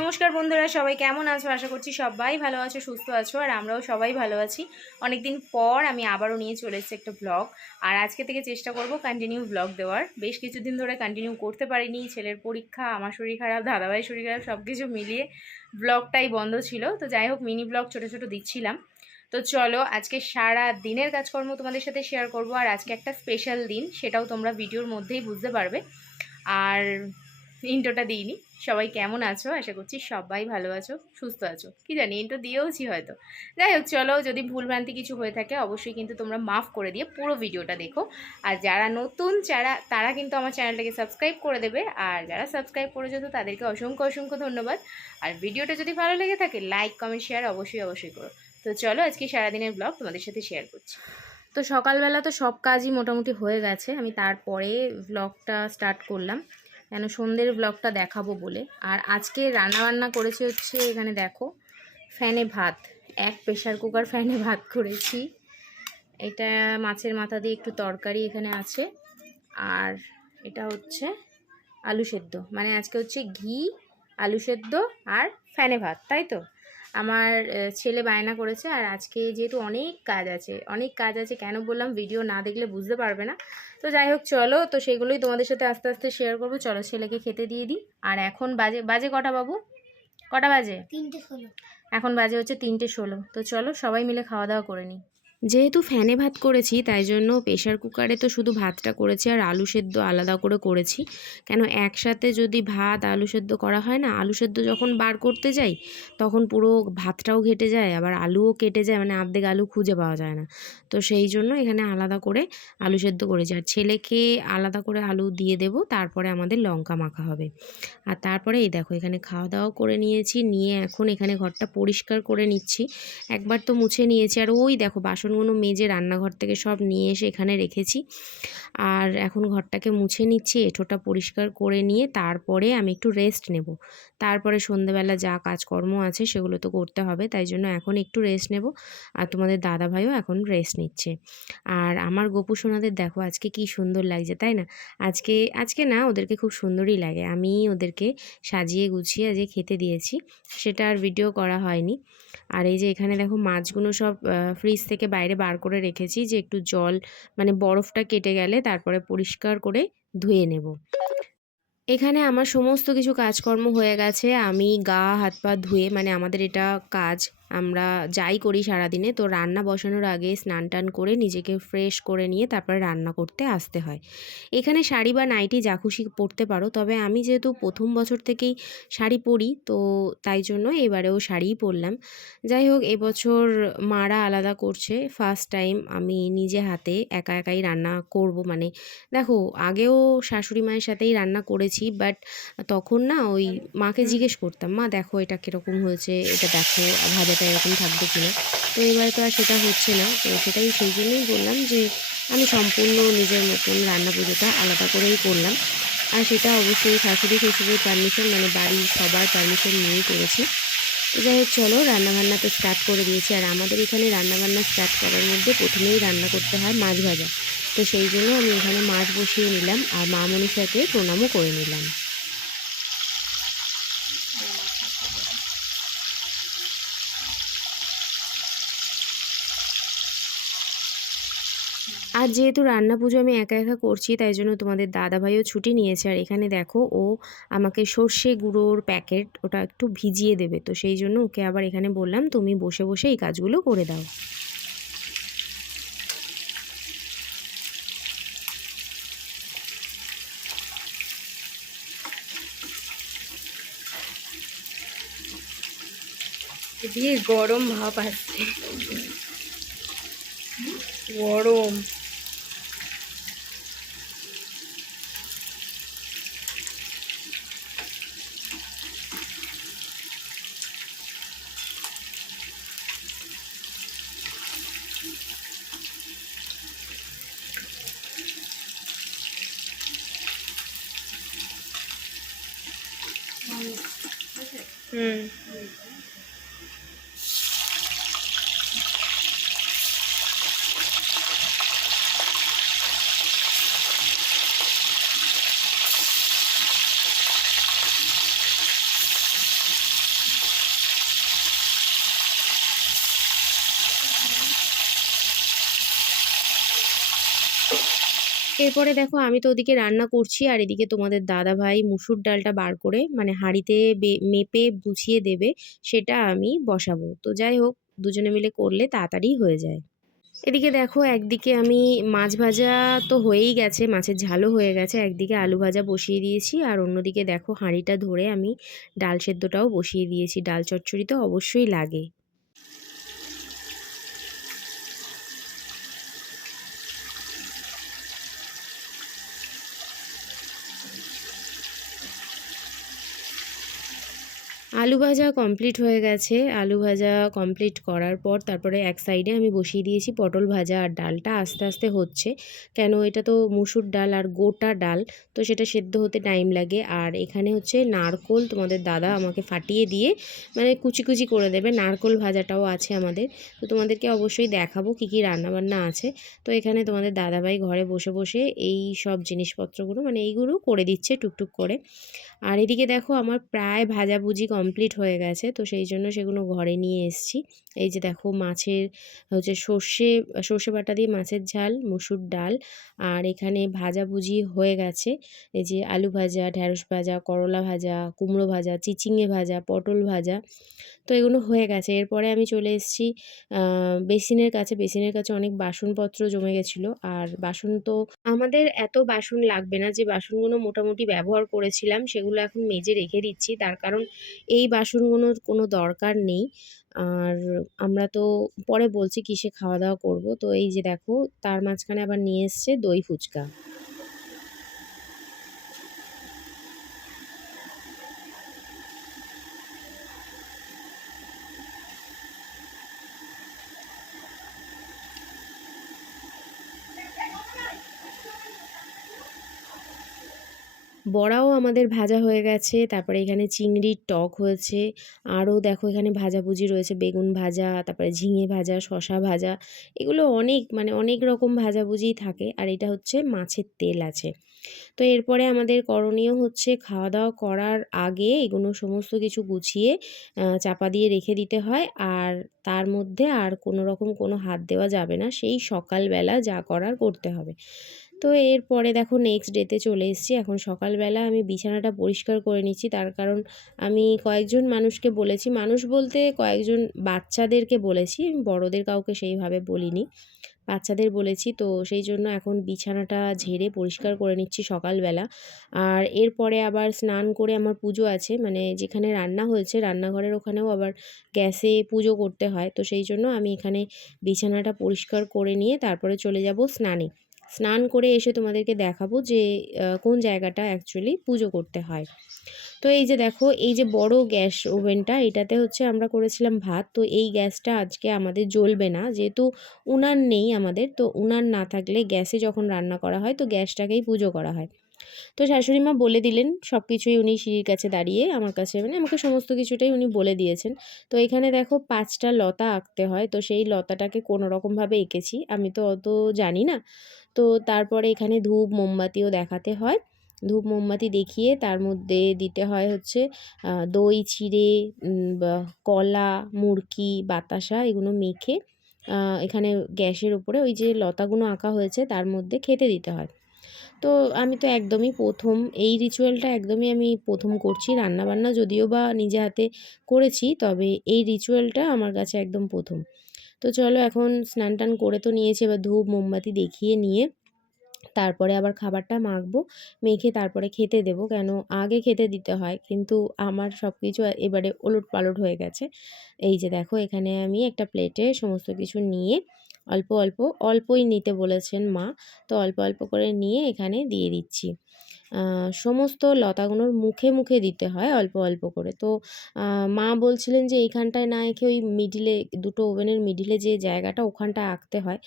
নমস্কার বন্ধুরা, সবাই কেমন আছো? আশা করছি সবাই ভালো আছো, সুস্থ আছো, আর আমরাও সবাই ভালো আছি। অনেকদিন পর আমি আবারও নিয়ে চলে এসেছি একটা ব্লগ। আর আজকে থেকে চেষ্টা করব কন্টিনিউ ব্লগ দেওয়ার। বেশ কিছুদিন ধরে কন্টিনিউ করতে পারিনি, ছেলের পরীক্ষা, আমার শরীর খারাপ, দাদাভাইয়ের শরীর খারাপ, সব কিছু মিলিয়ে ব্লগটাই বন্ধ ছিল। তো যাই হোক, মিনি ব্লগ ছোটো ছোটো দিচ্ছিলাম। তো চলো, আজকে সারা দিনের কাজকর্ম তোমাদের সাথে শেয়ার করব। আর আজকে একটা স্পেশাল দিন, সেটাও তোমরা ভিডিওর মধ্যেই বুঝতে পারবে। আর ইন্ট্রোটা দিইনি। সবাই কেমন আছো? আশা করছি সবাই ভালো আছো, সুস্থ আছো। কি জানি, ইন্ট্রো দিয়েওছি হয়তো। যাই হোক, চলো, যদি ভুলভ্রান্তি কিছু হয়ে থাকে অবশ্যই কিন্তু তোমরা মাফ করে দিয়ে পুরো ভিডিওটা দেখো। আর যারা নতুন তারা কিন্তু আমার চ্যানেলটাকে সাবস্ক্রাইব করে দেবে। আর যারা সাবস্ক্রাইব করেছো তো তাদেরকে অসংখ্য অসংখ্য ধন্যবাদ। আর ভিডিওটা যদি ভালো লেগে থাকে, লাইক কমেন্ট শেয়ার অবশ্যই করো। তো চলো, আজকে সারাদিনের ব্লগ তোমাদের সাথে শেয়ার করছি। তো সকালবেলা তো সব কাজই মোটামুটি হয়ে গেছে, আমি তারপরে ব্লগটা স্টার্ট করলাম, কেন সন্ধ্যের ব্লগটা দেখাবো বলে। আর আজকে রান্নাবান্না করেছি হচ্ছে, এখানে দেখো, ফ্যানে ভাত, এক প্রেশার কুকার ফ্যানে ভাত করেছি। এটা মাছের মাথা দিয়ে একটু তরকারি এখানে আছে। আর এটা হচ্ছে আলু সেদ্ধ, মানে আজকে হচ্ছে ঘি, আলু সেদ্ধ আর ফ্যানে ভাত, তাই তো। আমার ছেলে বায়না করেছে। আর আজকে যেহেতু অনেক কাজ আছে, কেন বললাম ভিডিও না দেখলে বুঝতে পারবে না। তো যাই হোক, চলো, তো সেগুলোই তোমাদের সাথে আস্তে আস্তে শেয়ার করবো। চলো, ছেলেকে খেতে দিয়ে দিই। আর এখন বাজে কটা বাবু? কটা বাজে? 3:16। এখন বাজে হচ্ছে 3:16। তো চলো, সবাই মিলে খাওয়া দাওয়া করে নিই। যেহেতু ফ্যানে ভাত করেছি, তাই জন্য প্রেশার কুকারে তো শুধু ভাতটা করেছি, আর আলু সেদ্ধ আলাদা করে করেছি। কেন একসাথে যদি ভাত আলু সেদ্ধ করা হয় না, আলু সেদ্ধ যখন বার করতে যাই তখন পুরো ভাতটাও ঘেটে যায়, আবার আলুও কেটে যায়, মানে অর্ধেক আলু খুঁজে পাওয়া যায় না। তো সেই জন্য এখানে আলাদা করে আলু সেদ্ধ করেছি। আর ছেলেকে আলাদা করে আলু দিয়ে দেব, তারপরে আমাদের লঙ্কা মাখা হবে। আর তারপরে এই দেখো, এখানে খাওয়া দাওয়া করে নিয়েছি, নিয়ে এখন এখানে ঘরটা পরিষ্কার করে নিচ্ছি। একবার তো মুছে নিয়েছি, আর ওই দেখো বাসনগুলো মেজে রান্নাঘর থেকে সব নিয়ে এসে এখানে রেখেছি। আর এখন ঘরটাকে মুছে নিচ্ছি, এঁঠোটা পরিষ্কার করে নিয়ে তারপরে আমি একটু রেস্ট নেব। তারপরে সন্ধ্যেবেলা যা কাজকর্ম আছে সেগুলো তো করতে হবে, তাই জন্য এখন একটু রেস্ট নেব। আর তোমাদের দাদাভাইও এখন রেস্ট নিচ্ছে। আর আমার গোপু সোনাদের দেখো আজকে কি সুন্দর লাগছে, তাই না? আজকে না, ওদেরকে খুব সুন্দরই লাগে। আমি ওদেরকে সাজিয়ে গুছিয়ে আজকে খেতে দিয়েছি, সেটা আর ভিডিও করা হয়নি। আর এই যে এখানে দেখো, মাছগুলো সব ফ্রিজ থেকে বাইরে বার করে রেখেছি, যে একটু জল, মানে বরফটা কেটে গেলে তারপরে পরিষ্কার করে ধুয়ে নেব। এখানে আমার সমস্ত কিছু কাজকর্ম হয়ে গেছে। আমি গা হাত পা ধুয়ে, মানে আমাদের এটা কাজ, আমরা যাই করি সারাদিনে, তো রান্না বসানোর আগে স্নান টান করে নিজেকে ফ্রেশ করে নিয়ে তারপরে রান্না করতে আসতে হয়। এখানে শাড়ি বা নাইটি যা খুশি পরতে পারো, তবে আমি যেহেতু প্রথম বছর থেকেই শাড়ি পরি, তো তাই জন্য এবারেও শাড়িই পরলাম। যাই হোক, এবছর মারা আলাদা করছে, ফার্স্ট টাইম আমি নিজে হাতে একা একাই রান্না করব। মানে দেখো, আগেও শাশুড়ি মায়ের সাথেই রান্না করেছি, বাট তখন না ওই মাকে জিজ্ঞেস করতাম, মা দেখো এটা কীরকম হয়েছে, এটা দেখো ভাজাটা এরকম থাকবে কিনা। তো এবারে তো আর সেটা হচ্ছে না, তো সেটাই সেই জন্যই বললাম যে আমি সম্পূর্ণ নিজের মতন রান্না পুজোটা আলাদা করেই করলাম। আর সেটা অবশ্যই শাশুড়ি শ্বশুরের পারমিশন, মানে বাড়ির সবার পারমিশন নিয়েই করেছি। যাই হোক, চলো, রান্নাবান্না তো স্টার্ট করে দিয়েছি। আর আমাদের এখানে রান্নাবান্না স্টার্ট করার মধ্যে প্রথমেই রান্না করতে হয় মাছ ভাজা। তো সেই জন্য আমি এখানে মাছ বসিয়ে নিলাম, আর মা মনীষাকে প্রণামও করে নিলাম। আর যেহেতু রান্না পুজো আমি একা একা করছি, তাই জন্য তোমাদের দাদাভাইও ছুটি নিয়েছে। আর এখানে দেখো, ও আমাকে সর্ষে গুঁড়োর প্যাকেট ওটা একটু ভিজিয়ে দেবে, তো সেই জন্য ওকে আবার এখানে বললাম তুমি বসে বসে এই কাজগুলো করে দাও। দিয়ে গরম ভাব আসছে, গরম। হুম। এরপরে দেখো আমি তো ওদিকে রান্না করছি আর এদিকে তোমাদের দাদাভাই মুসুর ডালটা বার করে মানে হাঁড়িতে মেপে বুঝিয়ে দেবে, সেটা আমি বসাবো। তো যাই হোক, দুজনে মিলে করলে তাড়াতাড়ি হয়ে যায়। এদিকে দেখো একদিকে আমি মাছ ভাজা তো হয়েই গেছে, মাছের ঝালও হয়ে গেছে, একদিকে আলু ভাজা বসিয়ে দিয়েছি আর অন্যদিকে দেখো হাঁড়িটা ধরে আমি ডাল সেদ্ধটাও বসিয়ে দিয়েছি। ডাল চচ্চড়ি তো অবশ্যই লাগে। আলু ভাজা কমপ্লিট হয়ে গেছে। আলু ভাজা কমপ্লিট করার পর তারপরে এক সাইডে আমি বসিয়ে দিয়েছি পটল ভাজা, আর ডালটা আস্তে আস্তে হচ্ছে, কেন এটা তো মুসুর ডাল আর গোটা ডাল, তো সেটা সেদ্ধ হতে টাইম লাগে। আর এখানে হচ্ছে নারকোল তোমাদের দাদা আমাকে ফাটিয়ে দিয়ে মানে কুচি কুচি করে দেবে, নারকোল ভাজাটাও আছে আমাদের। তো তোমাদেরকে অবশ্যই দেখাবো কী কী রান্নাবান্না আছে। তো এখানে তোমাদের দাদাভাই ঘরে বসে বসে এই সব জিনিসপত্রগুলো মানে এইগুলো করে দিচ্ছে টুকটুক করে। আর এদিকে দেখো আমার প্রায় ভাজাভুজি কমপ্লিট হয়ে গেছে, তো সেই জন্য সেগুলো ঘরে নিয়ে এসেছি। এই যে দেখো মাছের হচ্ছে সর্ষে সর্ষে বাটা দিয়ে মাছের ঝাল, মুসুর ডাল, আর এখানে ভাজাভুজি হয়ে গেছে। এই যে আলু ভাজা, ঢ্যাঁড়স ভাজা, করলা ভাজা, কুমড়ো ভাজা, চিচিঙে ভাজা, পটল ভাজা, তো এগুলো হয়ে গেছে। এরপরে আমি চলে এসেছি বেসিনের কাছে অনেক বাসনপত্র জমে গেছিলো। আর বাসন তো আমাদের এত বাসন লাগবে না, যে বাসনগুলো মোটামুটি ব্যবহার করেছিলাম সেগুলো এখন মেজে রেখে দিচ্ছি, তার কারণ এই বাসনগুলোর কোনো দরকার নেই। আর আমরা তো পরে বলছি কিসে খাওয়া দাওয়া করব। তো এই যে দেখো তার মাঝখানে আবার নিয়ে এসছে দই ফুচকা। বড়াও আমাদের ভাজা হয়ে গেছে। তারপরে এখানে চিংড়ির টক হয়েছে। আরও দেখো এখানে ভাজাভুজি রয়েছে, বেগুন ভাজা, তারপরে ঝিঙে ভাজা, শসা ভাজা। এগুলো অনেক মানে অনেক রকম ভাজাভুজিই থাকে। আর এটা হচ্ছে মাছের তেল আছে। তো এরপরে আমাদের করণীয় হচ্ছে খাওয়া দাওয়া করার আগে এগুলো সমস্ত কিছু গুছিয়ে চাপা দিয়ে রেখে দিতে হয়। আর তার মধ্যে আর কোনো রকম কোনো হাত দেওয়া যাবে না। সেই সকালবেলা যা করার করতে হবে। তো এরপরে দেখো নেক্সট ডেতে চলে এসেছি। এখন সকালবেলা আমি বিছানাটা পরিষ্কার করে নিচ্ছি, তার কারণ আমি কয়েকজন মানুষকে বলেছি, মানুষ বলতে কয়েকজন বাচ্চাদেরকে বলেছি, আমি বড়দের কাউকে সেইভাবে বলিনি, বাচ্চাদের বলেছি। তো সেই জন্য এখন বিছানাটা ঝেড়ে পরিষ্কার করে নিচ্ছি সকালবেলা। আর এরপরে আবার স্নান করে আমার পুজো আছে, মানে যেখানে রান্না হয়েছে রান্নাঘরের ওখানেও আবার গ্যাসে পুজো করতে হয়। তো সেই জন্য আমি এখানে বিছানাটা পরিষ্কার করে নিয়ে তারপরে চলে যাব স্নানে। স্নান করে এসে তোমাদেরকে দেখাবো যে কোন জায়গাটা অ্যাকচুয়ালি পুজো করতে হয়। তো এই যে দেখো এই যে বড় গ্যাস ওভেনটা, এটাতে হচ্ছে আমরা করেছিলাম ভাত। তো এই গ্যাসটা আজকে আমাদের জ্বলবে না, যেহেতু উনান নেই আমাদের। তো উনান না থাকলে গ্যাসে যখন রান্না করা হয় তো গ্যাসটাকেই পুজো করা হয়। তো শাশুড়ি মা বলে দিলেন সব কিছুই, উনি সিঁড়ির কাছে দাঁড়িয়ে আমার কাছে মানে আমাকে সমস্ত কিছুটাই উনি বলে দিয়েছেন। তো এখানে দেখো 5টা লতা আঁকতে হয়, তো সেই লতাটাকে কোনো রকমভাবে এঁকেছি, আমি তো অত জানি না। তো তারপরে এখানে ধূপ মোমবাতিও দেখাতে হয়। ধূপ মোমবাতি দেখিয়ে তার মধ্যে দিতে হয় হচ্ছে দই চিড়ে, কলা, মুড়কি, বাতাসা এগুলো মেখে এখানে গ্যাসের উপরে ওই যে লতাগুলো আঁকা হয়েছে তার মধ্যে খেতে দিতে হয়। তো আমি তো একদমই প্রথম, এই রিচুয়ালটা একদমই আমি প্রথম করছি। রান্নাবান্না যদিও বা নিজে হাতে করেছি, তবে এই রিচুয়ালটা আমার কাছে একদম প্রথম। তো চলো এখন স্নান টান করে তো নিয়েছি, এবার ধূপ মোমবাতি দেখিয়ে নিয়ে তারপরে আবার খাবারটা মাখবো, মেখে তারপরে খেতে দেবো, কেন আগে খেতে দিতে হয়। কিন্তু আমার সব কিছু এবারে ওলটপালট হয়ে গেছে। এই যে দেখো এখানে আমি একটা প্লেটে সমস্ত কিছু নিয়ে অল্প অল্প অল্পই নিতে বলেছেন মা, তো অল্প অল্প করে নিয়ে এখানে দিয়ে দিচ্ছি। সমস্ত লতাগুলোর মুখে মুখে দিতে হয় অল্প অল্প করে। তো মা বলছিলেন যে এইখানটায় না এঁকে ওই মিডিলে, দুটো ওভেনের মিডিলে যে জায়গাটা ওখানটা আঁকতে হয়।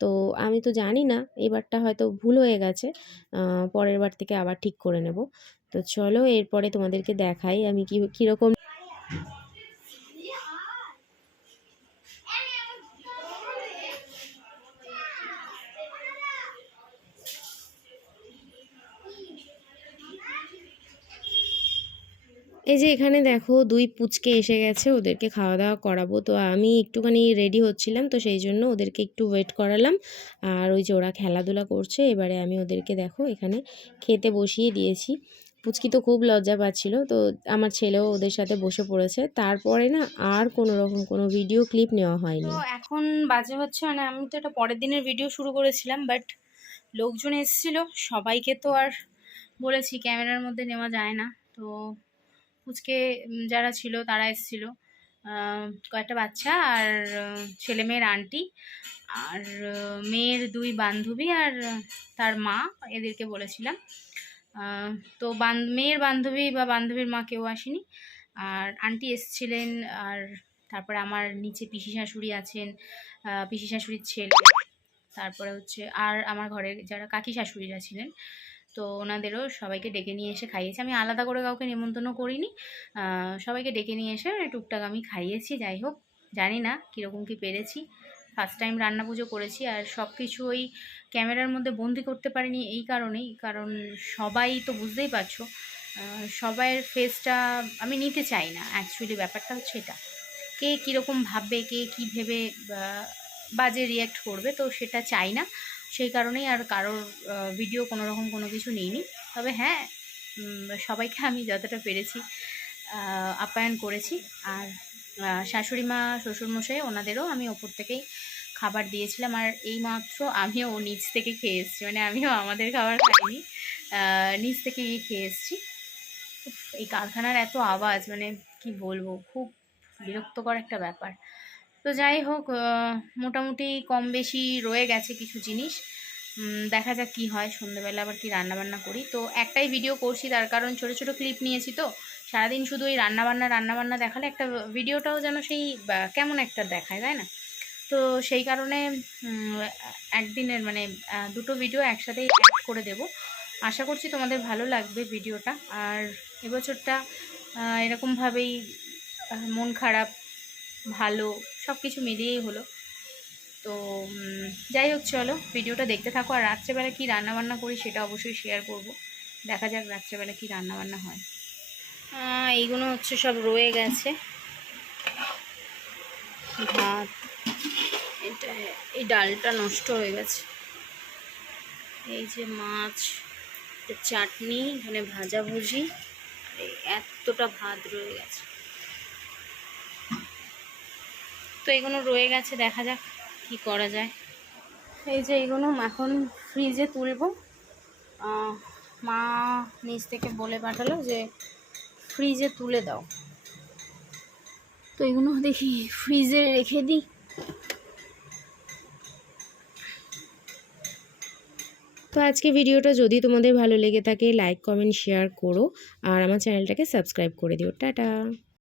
তো আমি তো জানি না, এবারটা হয়তো ভুল হয়ে গেছে, পরের বার থেকে আবার ঠিক করে নেব। তো চলো এরপরে তোমাদেরকে দেখাই আমি কীরকম। এই যে এখানে দেখো 2 পুচকে এসে গেছে, ওদেরকে খাওয়া দাওয়া করাবো। তো আমি একটুখানি রেডি হচ্ছিলাম, তো সেই জন্য ওদেরকে একটু ওয়েট করালাম। আর ওই যে ওরা খেলাধুলা করছে, এবারে আমি ওদেরকে দেখো এখানে খেতে বসিয়ে দিয়েছি। পুচকি তো খুব লজ্জা পাচ্ছিল, তো আমার ছেলেও ওদের সাথে বসে পড়েছে। তারপরে না আর কোনো রকম কোনো ভিডিও ক্লিপ নেওয়া হয়নি। তো এখন বাজে হচ্ছে, মানে আমি তো এটা পরের দিনের ভিডিও শুরু করেছিলাম, বাট লোকজন এসেছিল, সবাইকে তো আর বলেছি ক্যামেরার মধ্যে নেওয়া যায় না। তো পুচকে যারা ছিল তারা এসেছিল, কয়েকটা বাচ্চা আর ছেলে মেয়ের আন্টি আর মেয়ের 2 বান্ধবী আর তার মা, এদেরকে বলেছিলাম। তো মেয়ের বান্ধবী বা বান্ধবীর মা কেউ আসেনি, আর আন্টি এসেছিলেন। আর তারপরে আমার নিচে পিসি শাশুড়ি আছেন, পিসি শাশুড়ির ছেলে, তারপরে হচ্ছে আর আমার ঘরের যারা কাকি শাশুড়িরা ছিলেন, তো ওনাদেরও সবাইকে ডেকে নিয়ে এসে খাইয়েছি। আমি আলাদা করে কাউকে নিমন্ত্রণ করিনি, সবাইকে ডেকে নিয়ে এসে টুকটাক আমি খাইয়েছি। যাই হোক, জানি না কীরকম কী পেরেছি, ফার্স্ট টাইম রান্না পুজো করেছি। আর সব কিছু ওই ক্যামেরার মধ্যে বন্দি করতে পারিনি এই কারণেই, কারণ সবাই তো বুঝতেই পারছো, সবাইয়ের ফেসটা আমি নিতে চাই না। অ্যাকচুয়ালি ব্যাপারটা হচ্ছে এটা, কে কীরকম ভাববে, কে কী ভেবে বাজে রিয়্যাক্ট করবে, তো সেটা চাই না। সেই কারণেই আর কারোর ভিডিও কোনো রকম কোনো কিছু নিইনি। তবে হ্যাঁ, সবাইকে আমি যতটা পেরেছি আপ্যায়ন করেছি। আর শাশুড়ি মা শ্বশুরমশাই ওনাদেরও আমি ওপর থেকেই খাবার দিয়েছিলাম। আর এইমাত্র আমিও নিচ থেকে খেয়ে এসেছি, মানে আমিও আমাদের খাবার খাইনি, নিচ থেকে গিয়ে খেয়ে এসেছি। এই কারখানার এত আওয়াজ, মানে কি বলবো, খুব বিরক্তকর একটা ব্যাপার। তো যাই হোক, মোটামুটি কম বেশি রয়ে গেছে কিছু জিনিস, দেখা যাক কি হয়। সন্ধ্যেবেলা আবার কি রান্নাবান্না করি। তো একটাই ভিডিও করছি, তার কারণ ছোট ছোট ক্লিপ নিয়েছি, তো সারাদিন শুধু ওই রান্নাবান্না দেখালে একটা ভিডিওটাও যেন সেই কেমন একটা দেখায়, তাই না? তো সেই কারণে একদিনের মানে 2টো ভিডিও একসাথেই অ্যাড করে দেব। আশা করছি তোমাদের ভালো লাগবে ভিডিওটা। আর এবছরটা এরকমভাবেই মন খারাপ ভালো সব কিছু মিলিয়েই হলো। তো যাই হোক, চলো ভিডিওটা দেখতে থাকো। আর রাত্রেবেলা কী রান্নাবান্না করি সেটা অবশ্যই শেয়ার করব। দেখা যাক রাত্রেবেলা কী রান্নাবান্না হয়। এইগুলো হচ্ছে সব রয়ে গেছে, ভাত, এটা এই ডালটা নষ্ট হয়ে গেছে, এই যে মাছ, চাটনি, এখানে ভাজাভুজি, আর এতটা ভাত রয়ে গেছে। তো এগুলো রয়ে গেছে, দেখা যাক কি করা যায়। এই যে এগুলো এখন ফ্রিজে তুলব। মা নিচ থেকে বলে পাঠালো যে ফ্রিজে তুলে দাও, তো এগুলো দেখি ফ্রিজে রেখে দিই। তো আজকে ভিডিওটা যদি তোমাদের ভালো লেগে থাকে লাইক কমেন্ট শেয়ার করো, আর আমার চ্যানেলটাকে সাবস্ক্রাইব করে দিও। টাটা।